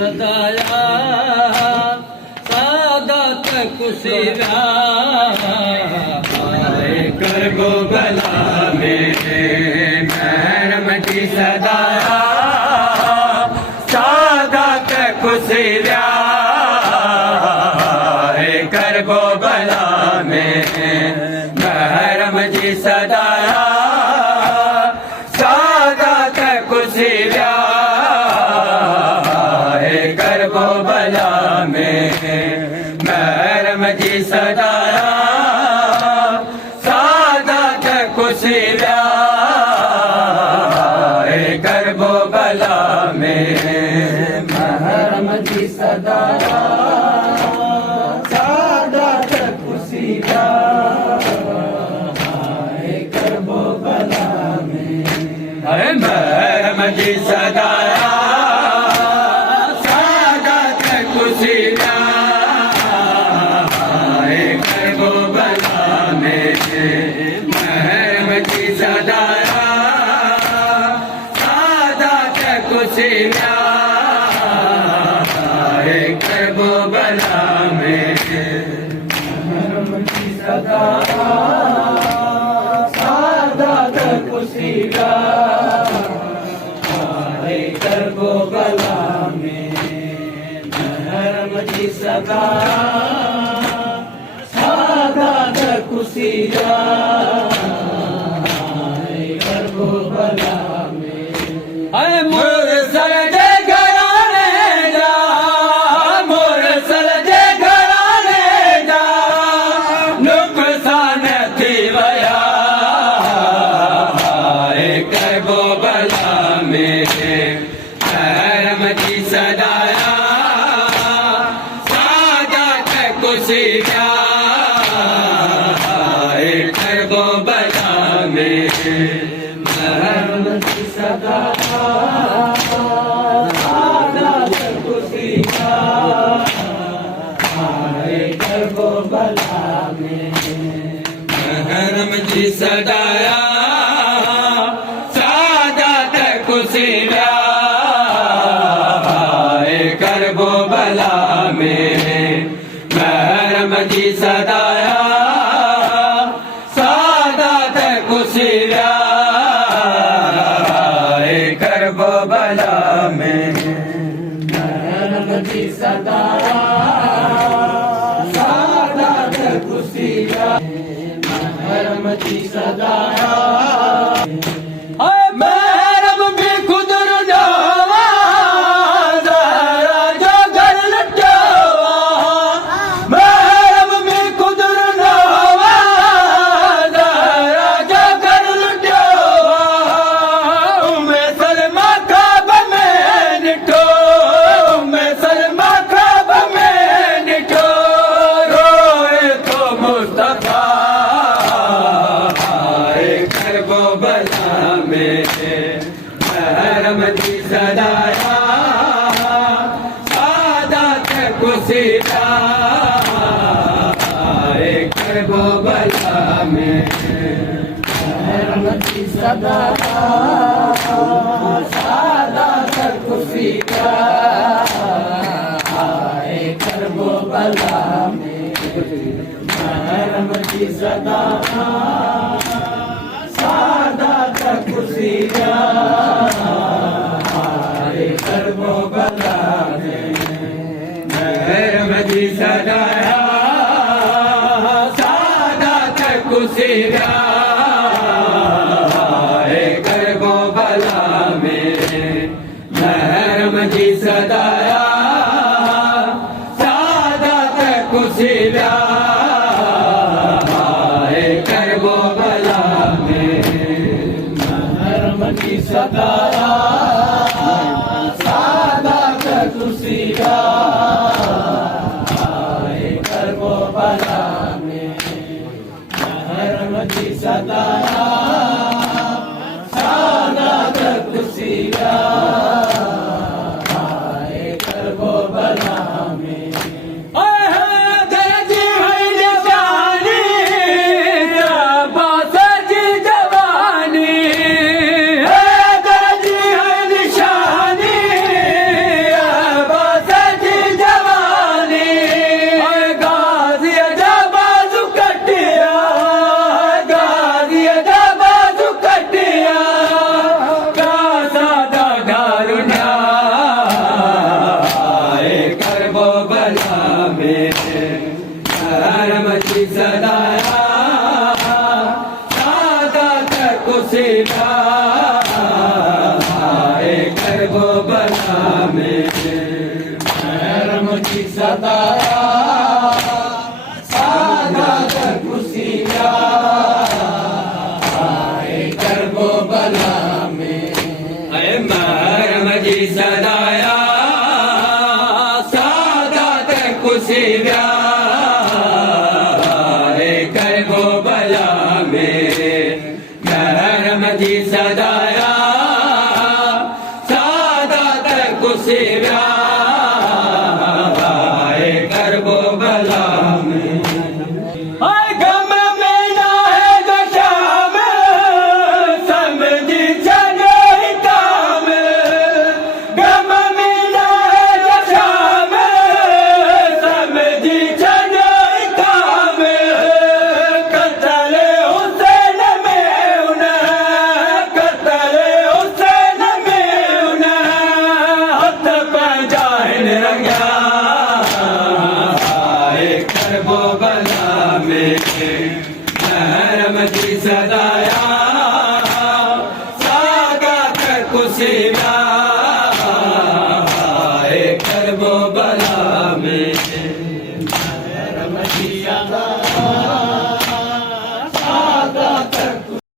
सदाया सादात कुशीरा कर गो भला में महरम की सदाया सादात कुशीरा कर गो भला में महरम जी सदाया सादात कुशीरा कर गो भला में महरम जी सदाया सादात कुशीरा कर गो भला में महरम जी सदाया सादात कुशीरा कर गो भला में महरम जी सदाया सादात कुशीरा कर गो भला में मोर सलजे घराने जा मोर सलजे घराने जा नुकसान थी वया कर गो भला में महरम जी सदाया कर गो भला में महरम जी सदाया सादात कुशीरा कर गो भला में महरम जी सदाया सादात कुशीरा कर गो भला में महरम जी सदाया सादात कुशीरा कर गो भला में महरम जी सदाया सादात कुशीरा महरम जी सदाया महरम भी खुद रुझावा महरम जी सदाया सादात कुशीरा कर गो भला में महरम जी सदाया सादात कुशीरा कर गो भला में महरम जी सदाया सादात कुशीरा कर गो भला में महरम जी सदाया सादात कुशीरा कर गो भला में महरम जी सदाया सादात कुशीरा कर गो भला में महरम जी सदाया सादात कुशीरा बला में धर्म की सदाया सादत कुशिला आए कर वो बला में धर्म की सताया सादत खुशियाँ आए कर वो बला में अरे धर्म की सदाया सादत कुशिला आए कर वो बला में धर्म की सदाया सादत कुशिला आए कर वो बला में गम में ना है जो शाम समझी चले काम गम में ना है जो शाम समझी चले काम कतल हुसैन में उन्हें कतल हुसैन में उन्हें हथ पंजाहिन रंगा आए कर वो बला में धर्म की सदाया सादत कुशिला